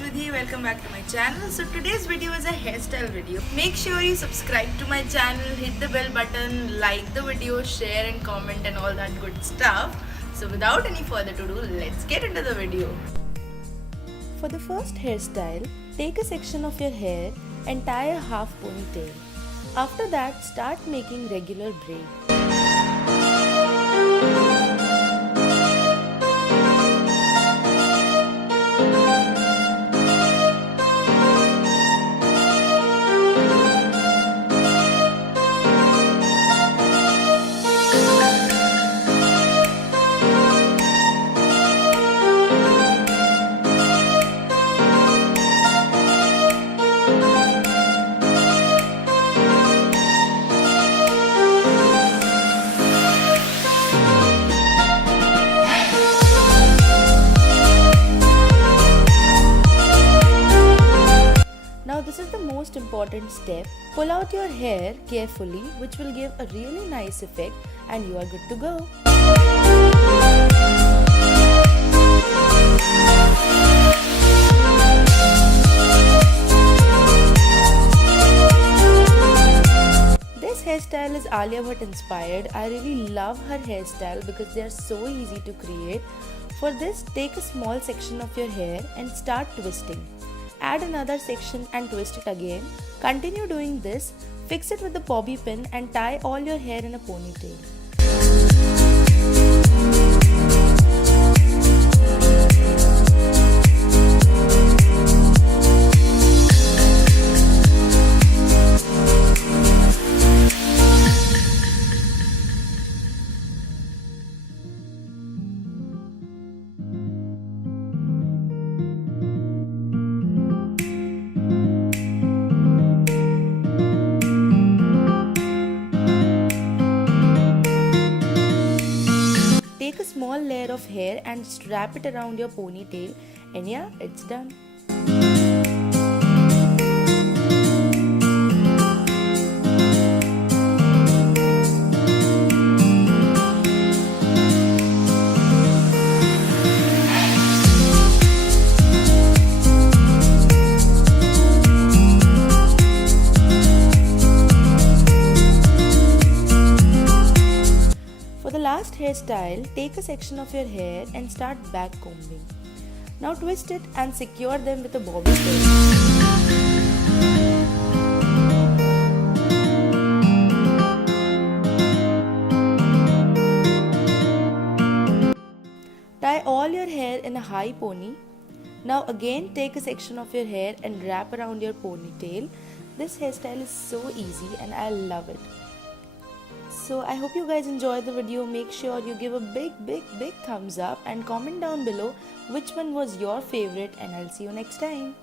Swidhi, welcome back to my channel. So today's video is a hairstyle video. Make sure you subscribe to my channel, hit the bell button, like the video, share and comment and all that good stuff. So without any further ado, let's get into the video. For the first hairstyle, take a section of your hair and tie a half ponytail. After that, start making regular braid. Now this is the most important step. Pull out your hair carefully, which will give a really nice effect, and you are good to go. This hairstyle is Alia Bhatt inspired. I really love her hairstyle because they are so easy to create. For this, take a small section of your hair and start twisting. Add another section and twist it again. Continue doing this, fix it with the bobby pin and tie all your hair in a ponytail. Take a small layer of hair and wrap it around your ponytail, and yeah, it's done. For the last hairstyle, take a section of your hair and start back combing. Now twist it and secure them with a bobby pin. Tie all your hair in a high pony. Now again take a section of your hair and wrap around your ponytail. This hairstyle is so easy and I love it. So I hope you guys enjoyed the video. Make sure you give a big thumbs up and comment down below which one was your favorite, and I'll see you next time.